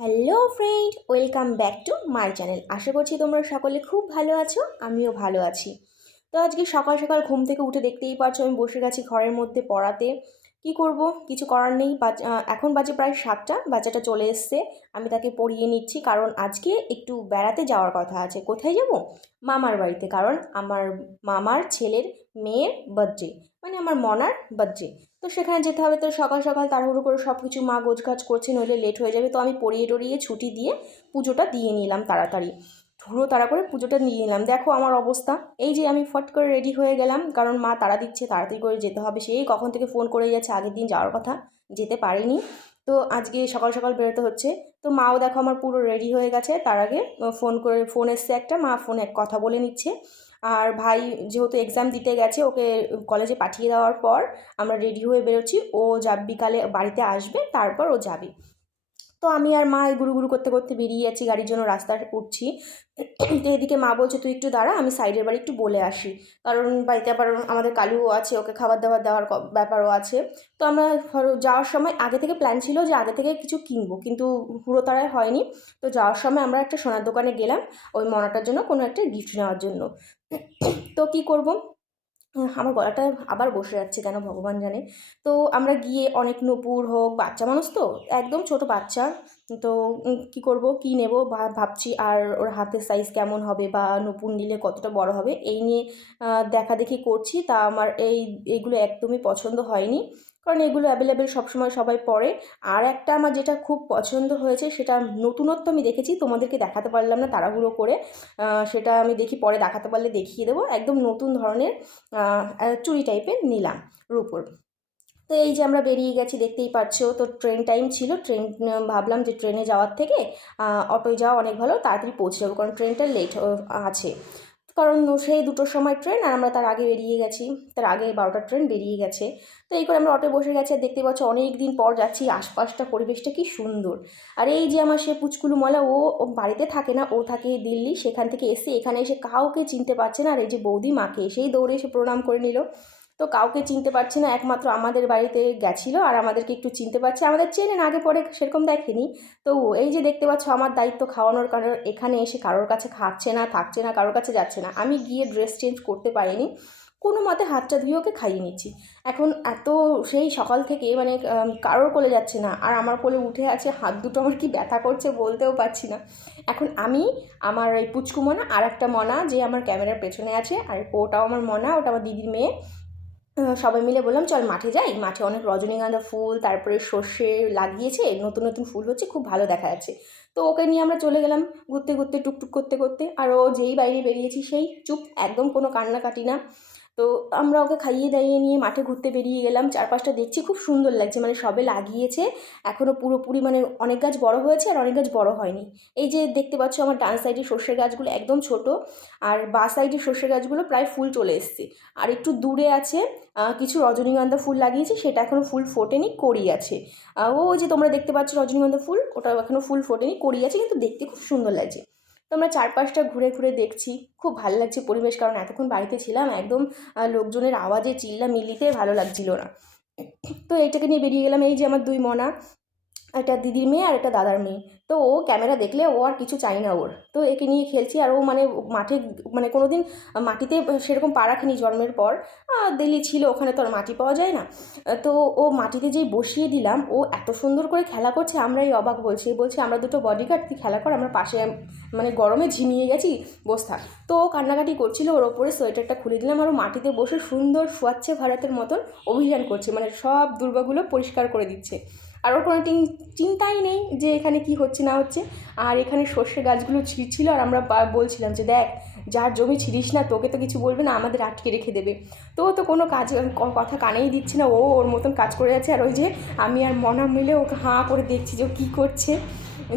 Hello friend, welcome back to my channel. আশা করছি তোমরা সকলে খুব ভালো আছো, আমিও ভালো আছি। তো আজকে সকাল সকাল ঘুম থেকে উঠে দেখতেই পারছো আমি বসে গেছি ঘরের মধ্যে পড়াতে। কি করব, কিছু করার নেই। এখন বাজে প্রায় 7টা, বাচ্চাটা চলে এসছে। আমি তাকে পড়িয়ে নিচ্ছি কারণ আজকে একটু বেড়াতে যাওয়ার কথা আছে। কোথায় যাব? মামার বাড়িতে, কারণ আমার মামার ছেলের মেয়ের বার্থডে, মানে আমার মনার বার্থডে। তো সেখানে যেতে হবে। তো সকাল সকাল তাড়াহুড়ো করে সব কিছু মা গোছগাছ করছে, নইলে লেট হয়ে যাবে। তো আমি পড়িয়ে টড়িয়ে ছুটি দিয়ে পুজোটা দিয়ে নিলাম তাড়াতাড়ি। তাড়া করে পুজোটা নিয়ে নিলাম। দেখো আমার অবস্থা। এই যে আমি ফট করে রেডি হয়ে গেলাম, কারণ মা তাড়া দিচ্ছে, তাড়াতাড়ি করে যেতে হবে। সেই কখন থেকে ফোন করে যাচ্ছে, আগের দিন যাওয়ার কথা, যেতে পারিনি। তো আজকে সকাল সকাল বেরোতে হচ্ছে। তো মাও দেখো আমার পুরো রেডি হয়ে গেছে। তার আগে ফোন এসছে একটা, মা ফোনে কথা বলে নিচ্ছে। আর ভাই যেহেতু এক্সাম দিতে গেছে, ওকে কলেজে পাঠিয়ে দেওয়ার পর আমরা রেডি হয়ে বেরোচ্ছি। ও বিকালে বাড়িতে আসবে, তারপর ও যাবে। তো আমি আর মা গুরু গুরু করতে করতে বেরিয়ে যাচ্ছি, গাড়ির জন্য রাস্তা উঠছি। তো এদিকে মা বলছে তুই একটু দাঁড়া, আমি সাইডের বাড়ি একটু বলে আসি, কারণ বাড়িতে আবার আমাদের কালুও আছে, ওকে খাবার দাবার দেওয়ার ব্যাপারও আছে। তো আমরা যাওয়ার সময় আগে থেকে প্ল্যান ছিল যে আগে থেকে কিছু কিনবো, কিন্তু হুড়োতাড়ায় হয়নি। তো যাওয়ার সময় আমরা একটা সোনার দোকানে গেলাম ওই মনাটার জন্য কোনো একটা গিফট নেওয়ার জন্য। তো কি করব, আমার গলাটা আবার বসে যাচ্ছে কেন ভগবান জানে। তো আমরা গিয়ে অনেক নূপুর হোক, বাচ্চা মানুষ তো, একদম ছোট বাচ্চা। তো কী করব, কী নেব ভাবছি, আর ওর হাতের সাইজ কেমন হবে বা নূপুর নিলে কতটা বড় হবে এই নিয়ে দেখাদেখি করছি। তা আমার এইগুলো একদমই পছন্দ হয়নি, কারণ এগুলো অ্যাভেলেবেল সবসময় সবাই পরে। আর একটা আমার যেটা খুব পছন্দ হয়েছে, সেটা নতুনত্ব আমি দেখেছি, তোমাদেরকে দেখাতে পারলাম না তাড়াহুড়ো করে। সেটা আমি দেখি পরে দেখাতে পারলে দেখিয়ে দেবো। একদম নতুন ধরনের চুড়ি টাইপের নিলাম রূপোর। তো এই যে আমরা বেরিয়ে গেছি, দেখতেই পাচ্ছো। তো ট্রেন টাইম ছিল, ভাবলাম যে ট্রেনে যাওয়ার থেকে অটোয় যাওয়া অনেক ভালো, তাড়াতাড়ি পৌঁছে যাবো, কারণ ট্রেনটা লেট আছে। কারণ সেই 2টোর সময় ট্রেন, আর আমরা তার আগে বেরিয়ে গেছি, তার আগে 12টার ট্রেন বেরিয়ে গেছে। তো এই করে আমরা অটোয় বসে গেছি, আর দেখতে পাচ্ছ অনেক দিন পর যাচ্ছি, আশপাশটা পরিবেশটা কি সুন্দর। আর এই যে আমার সে পুচকুলু মলা, ও বাড়িতে থাকে না, ও থাকে দিল্লি, সেখান থেকে এসে এখানে এসে কাউকে চিনতে পারছে না। আর এই যে বৌদি মাকে এসেই দৌড়ে এসে প্রণাম করে নিল। তো কাউকে চিনতে পারছে না, একমাত্র আমাদের বাড়িতে গেছিলো আর আমাদেরকে একটু চিনতে পারছে, আমাদের চেনে না, আগে পরে সেরকম দেখেনি। তো এই যে দেখতে পাচ্ছ আমার দায়িত্ব খাওয়ানোর, কারণ এখানে এসে কারোর কাছে খাচ্ছে না, থাকছে না, কারোর কাছে যাচ্ছে না। আমি গিয়ে ড্রেস চেঞ্জ করতে পারিনি, কোনো মতে হাতটা ধুয়ে ওকে খাইয়ে নিচ্ছি। এখন এত সেই সকাল থেকে মানে কারোর কোলে যাচ্ছে না, আর আমার কোলে উঠে আছে, হাত দুটো আমার কি ব্যথা করছে বলতেও পারছি না। এখন আমি, আমার ওই পুচকু মনা, আর একটা মনা যে আমার ক্যামেরার পেছনে আছে, আর ওটাও আমার মনা, ওটা আমার দিদির মেয়ে। সবাই মিলে বললাম চল মাঠে যাই, মাঠে অনেক রজনীগন্ধা ফুল, তারপরে সর্ষে লাগিয়েছে, নতুন নতুন ফুল হচ্ছে, খুব ভালো দেখা যাচ্ছে। তো ওকে নিয়ে আমরা চলে গেলাম ঘুরতে ঘুরতে, টুকটুক করতে করতে। আর ও যেই বাইরে বেরিয়েছি সেই চুপ, একদম কোনো কান্নাকাটি না। তো আমরা ওকে খাইয়ে দাইয়ে নিয়ে মাঠে ঘুরতে বেরিয়ে গেলাম। চারপাশটা দেখছি, খুব সুন্দর লাগছে, মানে সবে লাগিয়েছে, এখনও পুরোপুরি মানে অনেক গাছ বড় হয়েছে আর অনেক গাছ বড় হয়নি। এই যে দেখতে পাচ্ছ আমার ডান সাইডে সর্ষের গাছগুলো একদম ছোট, আর বাঁ সাইডে সর্ষের গাছগুলো প্রায় ফুল চলে এসছে। আর একটু দূরে আছে কিছু রজনীগন্ধা ফুল লাগিয়েছি, সেটা এখনও ফুল ফোটেনি, কড়ি আছে। ও যে তোমরা দেখতে পাচ্ছ রজনীগন্ধা ফুল, ওটা এখনও ফুল ফোটেনি, কড়ি আছে, কিন্তু দেখতে খুব সুন্দর লাগছে। তো আমরা চারপাশটা ঘুরে ঘুরে দেখছি, খুব ভালো লাগছে পরিবেশ, কারণ এতক্ষণ বাড়িতে ছিলাম, একদম লোকজনের আওয়াজে চিল্লামিল্লিতে ভালো লাগছিল না। তো এইটাকে নিয়ে বেরিয়ে গেলাম। এই যে আমার দুই মনা, একটা দিদির মেয়ে আর একটা দাদার মেয়ে। তো ও ক্যামেরা দেখলে ও আর কিছু চাই না ওর, তো একে নিয়ে খেলছি। আর ও মানে মাঠে, মানে কোনো দিন মাটিতে সেরকম পা রাখেনি জন্মের পর, দিল্লি ছিল, ওখানে তো আর মাটি পাওয়া যায় না। তো ও মাটিতে যেই বসিয়ে দিলাম, ও এত সুন্দর করে খেলা করছে, আমরাই অবাক। বলছি আমরা দুটো বডিগার্ড, তুই খেলা কর, আমরা পাশে মানে গরমে ঝিমিয়ে গেছি, বস থাক। তো ও কান্নাকাটি করছিল, ওর ওপরে সোয়েটারটা খুলে দিলাম, আর ও মাটিতে বসে সুন্দর স্বচ্ছ ভারতের মতন অভিযান করছে, মানে সব দুর্বাগুলো পরিষ্কার করে দিচ্ছে। আর ওর কোনো চিন্তাই নেই যে এখানে কি হচ্ছে না হচ্ছে। আর এখানে সর্ষে গাছগুলো ছিঁড়ছিল, আর আমরা বলছিলাম যে দেখ, যার জমি ছিঁড়িস না, তোকে তো কিছু বলবে না, আমাদের আটকে রেখে দেবে। তো ও তো কোনো কথা কানেই দিচ্ছে না, ও ওর মতন কাজ করে যাচ্ছে। আর ওই যে আমি আর মনা মিলে ওকে হাঁ করে দেখছি যে ও কী করছে,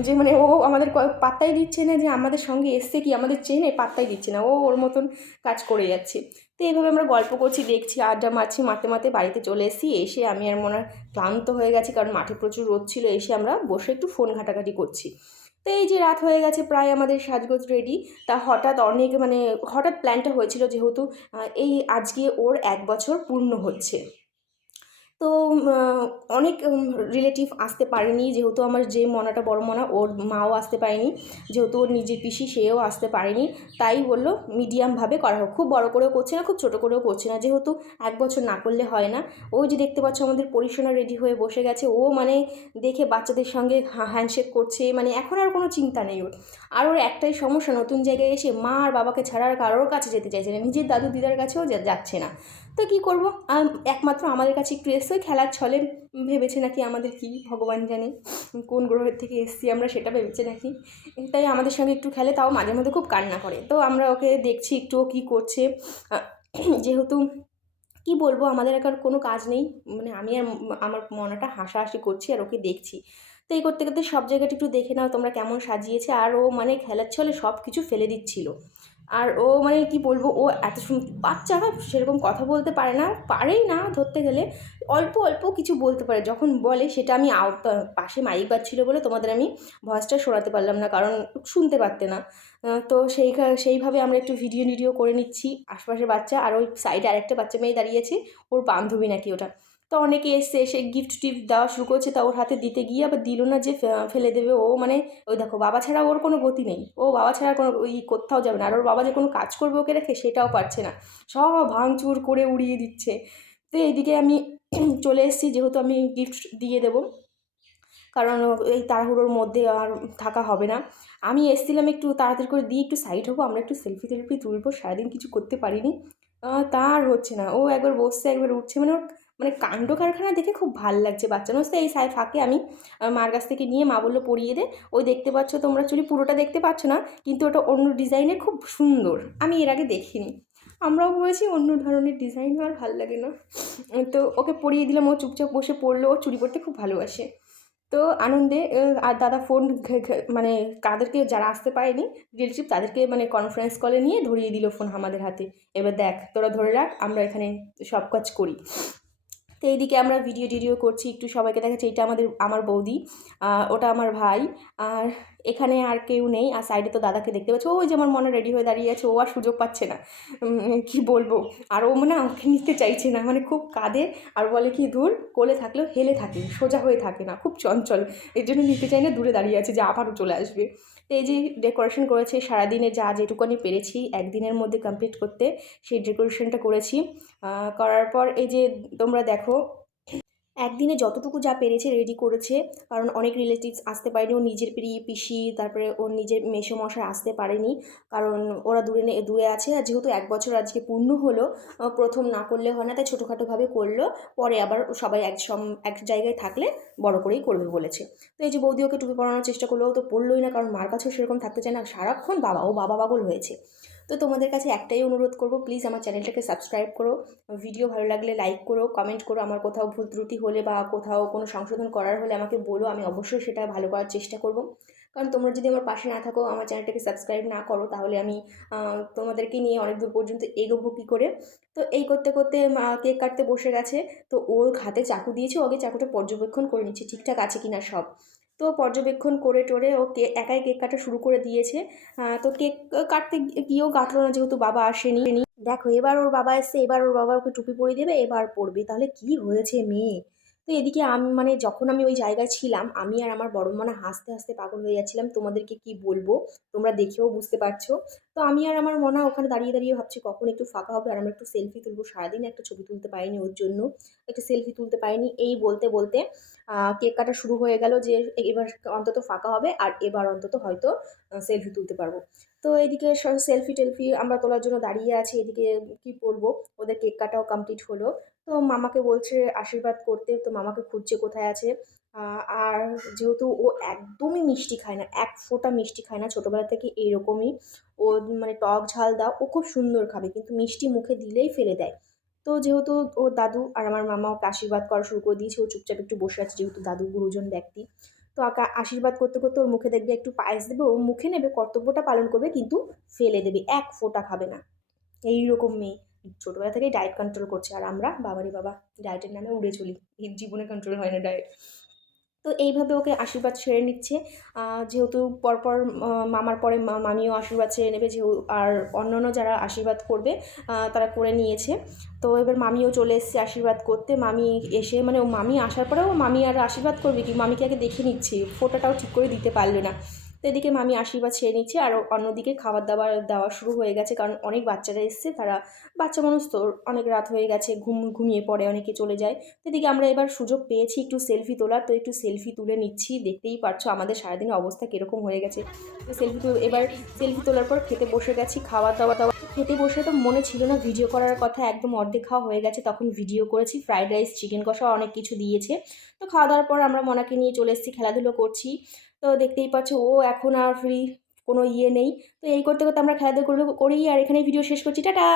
যে মানে ও আমাদের পাত্তাই দিচ্ছে না, যে আমাদের সঙ্গে এসছে কি আমাদের চেনে, পাত্তাই দিচ্ছে না, ও ওর মতন কাজ করে যাচ্ছে। তো এইভাবে আমরা গল্প করছি, দেখছি, আড্ডা মারছি, মারতে মারতে বাড়িতে চলে এসেছি। এসে আমি আর মনে ক্লান্ত হয়ে গেছি, কারণ মাঠে প্রচুর রোদ ছিল। এসে আমরা বসে একটু ফোন ঘাটাঘাটি করছি। তো এই যে রাত হয়ে গেছে, প্রায় আমাদের সাজগোজ রেডি। তা হঠাৎ হঠাৎ প্ল্যানটা হয়েছিল, যেহেতু এই আজকে ওর 1 বছর পূর্ণ হচ্ছে। তো অনেক রিলেটিভ আসতে পারেনি, যেহেতু আমার যে মনাটা বড় মনা ওর মাও আসতে পারেনি, যেহেতু ওর নিজের পিসি সেও আসতে পারেনি, তাই বললো মিডিয়ামভাবে করা হোক, খুব বড় করেও করছে না, খুব ছোটো করেও করছে না, যেহেতু 1 বছর না করলে হয় না। ওই যে দেখতে পাচ্ছ আমাদের পরিসোনা রেডি হয়ে বসে গেছে, ও মানে দেখে বাচ্চাদের সঙ্গে হ্যান্ডশেক করছে, মানে এখন আর কোনো চিন্তা নেই ওর। আর ওর একটাই সমস্যা, নতুন জায়গায় এসে মা আর বাবাকে ছাড়া আর কারোর কাছে যেতে চাইছে না, নিজের দাদু দিদার কাছেও যাচ্ছে না। তো কী করবো, একমাত্র আমাদের কাছে একটু এসে খেলার ছলে ভেবেছে নাকি আমাদের কি ভগবান জানে কোন গ্রহের থেকে এসছি আমরা, সেটা ভেবেছে নাকি, তাই আমাদের সঙ্গে একটু খেলে, তাও মাঝে মধ্যে খুব কান্না করে। তো আমরা ওকে দেখছি একটু ও কী করছে, যেহেতু কি বলবো, আমাদের আর কোনো কাজ নেই, মানে আমি আর আমার মনটা হাসাহাসি করছি আর ওকে দেখছি। তো এই করতে করতে সব জায়গাটা একটু দেখে নাও তোমরা কেমন সাজিয়েছে, আর ও মানে খেলার ছলে সব কিছু ফেলে দিচ্ছিল। আর ও মানে কি বলবো, ও এত বাচ্চারা সেরকম কথা বলতে পারে না, পারেই না ধরতে গেলে, অল্প অল্প কিছু বলতে পারে, যখন বলে সেটা আমি পাশে মাইক বাজছিল বলে তোমাদের আমি ভয়েসটা শোনাতে পারলাম না, কারণ শুনতে পারতে না। তো সেইভাবে আমরা একটু ভিডিও করে নিচ্ছি আশপাশের বাচ্চা, আর ওই সাইডে আরেকটা বাচ্চা মেয়ে দাঁড়িয়েছে, ওর বান্ধবী নাকি ওটা। তো অনেকে এসে এসে গিফট টিফট দেওয়া শুরু করেছে, তা ওর হাতে দিতে গিয়ে আবার দিল না, যে ফেলে দেবে ও, মানে ওই দেখো বাবা ছাড়া ওর কোনো গতি নেই, ও বাবা ছাড়া কোনো ওই কোথাও যাবে না, আর ওর বাবা যে কোনো কাজ করবে ওকে রেখে সেটাও পারছে না, সব ভাঙচুর করে উড়িয়ে দিচ্ছে। তো এইদিকে আমি চলে এসেছি, যেহেতু আমি গিফট দিয়ে দেবো, কারণ এই তাড়াহুড়োর মধ্যে আর থাকা হবে না। আমি এসেছিলাম একটু তাড়াতাড়ি করে দিয়ে একটু সাইড হবো, আমরা একটু সেলফি টেলফি তুলবো, সারাদিন কিছু করতে পারিনি। তা আর হচ্ছে না, ও একবার বসছে একবার উঠছে, মানে ওর মানে কাণ্ড কারখানা দেখে খুব ভাল লাগছে বাচ্চা মানুষ। তো এই ফাঁকে আমি মার কাছ থেকে নিয়ে, মা বললো পরিয়ে দে, ওই দেখতে পাচ্ছ তোমরা চুড়ি, পুরোটা দেখতে পাচ্ছ না কিন্তু ওটা অন্য ডিজাইনের, খুব সুন্দর, আমি এর আগে দেখিনি। আমরাও বলেছি অন্য ধরনের ডিজাইন আর ভাল লাগে না। তো ওকে পরিয়ে দিলাম, ও চুপচাপ বসে পড়লো, ও চুড়ি পরতে খুব ভালোবাসে। তো আনন্দে আর দাদা ফোন মানে কাদেরকে যারা আসতে পারেনি রিলেটিভ, তাদেরকে মানে কনফারেন্স কলে নিয়ে ধরিয়ে দিল ফোন আমাদের হাতে, এবার দেখ তোরা ধরে রাখ, আমরা এখানে সব কাজ করি। তো এইদিকে আমরা ভিডিও করছি, একটু সবাইকে দেখাচ্ছি, এইটা আমার বৌদি, ওটা আমার ভাই, আর এখানে আর কেউ নেই, আর সাইডে তো দাদাকে দেখতে পাচ্ছি, ওই যে আমার মনে রেডি হয়ে দাঁড়িয়ে আছে, ও আর সুযোগ পাচ্ছে না, কি বলবো, আর ও মানে আমাকে নিতে চাইছে না, মানে খুব কাঁদে, আর বলে কি দূর কোলে থাকলেও হেলে থাকে, সোজা হয়ে থাকে না, খুব চঞ্চল, এর জন্য নিতে চাই না, দূরে দাঁড়িয়ে আছে যে আবারও চলে আসবে। তো এই যে ডেকোরেশন করেছে, সারাদিনে যা যেটুকুনি পেরেছি একদিনের মধ্যে কমপ্লিট করতে, সেই ডেকোরেশনটা করেছি। করার পর এই যে তোমরা দেখো, একদিনে যতটুকু যা পেরেছে রেডি করেছে, কারণ অনেক রিলেটিভস আসতে পারেনি, ওর নিজের পিসি, তারপরে ওর নিজের মেসোমশাই আসতে পারেনি, কারণ ওরা দূরে আছে, আর যেহেতু 1 বছর আজকে পূর্ণ হলো, প্রথম না করলে হয় না, তাই ছোটোখাটোভাবে করলো, পরে আবার সবাই এক জায়গায় থাকলে বড় করেই করবে বলেছে। তো এই যে বৌদি ওকে টুপি পরানোর চেষ্টা করলেও তো পড়লোই না, কারণ মার কাছেও সেরকম থাকতে চায় না, সারাক্ষণ বাবা পাগল হয়েছে। তো তোমাদের কাছে একটাই অনুরোধ করবো, প্লিজ আমার চ্যানেলটাকে সাবস্ক্রাইব করো, ভিডিও ভালো লাগলে লাইক করো, কমেন্ট করো, আমার কোথাও ভুল ত্রুটি হলে বা কোথাও কোনো সংশোধন করার হলে আমাকে বলো, আমি অবশ্যই সেটা ভালো করার চেষ্টা করব। কারণ তোমরা যদি আমার পাশে না থাকো, আমার চ্যানেলটাকে সাবস্ক্রাইব না করো, তাহলে আমি তোমাদেরকে নিয়ে অনেক দূর পর্যন্ত এগোবো কী করে। তো এই করতে করতে কেক কাটতে বসে গেছে, তো ওর হাতে চাকু দিয়েছে, ও আগে চাকুটা পর্যবেক্ষণ করে নিচ্ছে ঠিকঠাক আছে কিনা সব। তো পর্যবেক্ষণ করে টোরে ও একাই কেক কাটা শুরু করে দিয়েছে। তো কেক কাটতে গিয়েও কাটলো না, যেহেতু বাবা আসেনি। দেখো এবার ওর বাবা এসছে, এবার ওর বাবা ওকে টুপি পরিয়ে দেবে, এবার পরবে, তাহলে কি হয়েছে মেয়ে। তো এদিকে আমি মানে যখন আমি ওই জায়গায় ছিলাম, আমি আর আমার বড় মনে হাসতে হাসতে পাগল হয়ে যাচ্ছিলাম, তোমাদেরকে কি বলবো, তোমরা দেখেও বুঝতে পারছো। তো আমি আর আমার মনা ওখানে দাঁড়িয়ে দাঁড়িয়ে ভাবছি কখন একটু ফাঁকা হবে আর আমরা একটু সেলফি তুলবো, সারাদিন একটা ছবি তুলতে পারিনি ওর জন্য, একটা সেলফি তুলতে পারিনি। এই বলতে বলতে কেক কাটা শুরু হয়ে গেল, যে এবার অন্তত ফাঁকা হবে আর এবার অন্তত হয়তো সেলফি তুলতে পারবো। তো এদিকে সেলফি টেলফি আমরা তোলার জন্য দাঁড়িয়ে আছি, এদিকে কি বলবো, ওদের কেক কাটাও কমপ্লিট হলো। তো মামাকে বলছে আশীর্বাদ করতে, তো মামাকে খুঁজছে কোথায় আছে। আর যেহেতু ও একদমই মিষ্টি খায় না, এক ফোঁটা মিষ্টি খায় না, ছোটোবেলা থেকে এইরকমই, ও মানে টক ঝাল দাও ও খুব সুন্দর খাবে, কিন্তু মিষ্টি মুখে দিলেই ফেলে দেয়। তো যেহেতু ওর দাদু আর আমার মামা ওকে আশীর্বাদ করা শুরু করে দিয়েছে, ও চুপচাপ একটু বসে আছে, যেহেতু দাদু গুরুজন ব্যক্তি। তো আশীর্বাদ করতে করতে ওর মুখে দেখবে একটু পায়েস দেবে, ও মুখে নেবে, কর্তব্যটা পালন করবে, কিন্তু ফেলে দেবে, এক ফোঁটা খাবে না। এইরকম মেয়ে, ছোটোবেলা থেকেই ডায়েট কন্ট্রোল করছে, আর আমরা বাবারে বাবা ডায়েটের নামে উড়ে চলি, জীবনে কন্ট্রোল হয় না ডায়েট। তো এইভাবে ওকে আশীর্বাদ সেরে নিচ্ছে। যেহেতু পরপর মামার পরে মামিও আশীর্বাদ সেরে নেবে, আর অন্যান্য যারা আশীর্বাদ করবে তারা করে নিয়েছে। তো এবার মামিও চলে এসেছে আশীর্বাদ করতে। মামি এসে মানে ও মামি আসার পরেও মামি আর আশীর্বাদ করবে কি, মামিকে আগে দেখে নিচ্ছি, ফোঁটাটাও ঠিক করে দিতে পারলো না। তো এদিকে মামি আশীর্বাদ সেরে নিচ্ছে, আর অন্যদিকে খাবার দাবার দেওয়া শুরু হয়ে গেছে, কারণ অনেক বাচ্চারা এসছে, তারা বাচ্চা মানুষ তো, অনেক রাত হয়ে গেছে, ঘুমিয়ে পড়ে, অনেকে চলে যায়। তো এদিকে আমরা এবার সুযোগ পেয়েছি একটু সেলফি তোলার, তো একটু সেলফি তুলে নিচ্ছি। দেখতেই পারছো আমাদের সারাদিনের অবস্থা কীরকম হয়ে গেছে। তো এবার সেলফি তোলার পর খেতে বসে গেছি, খাওয়া দাওয়া দাওয়া খেতে বসে তো মনে ছিল না ভিডিও করার কথা, একদম অর্ধেক খাওয়া হয়ে গেছে, তখন ভিডিও করেছি। ফ্রাইড রাইস, চিকেন কষা, অনেক কিছু দিয়েছে। তো খাওয়া দাওয়ার পর আমরা মনাকে নিয়ে চলে এসেছি, খেলাধুলো করছি। তো দেখতেই পাচ্ছো ও এখন আর ফ্রি, কোনো ইয়ে নেই। তো এই করতে করতে আমরা খেলাধুলো করি, আর এখানেই ভিডিও শেষ করছি, টাটা।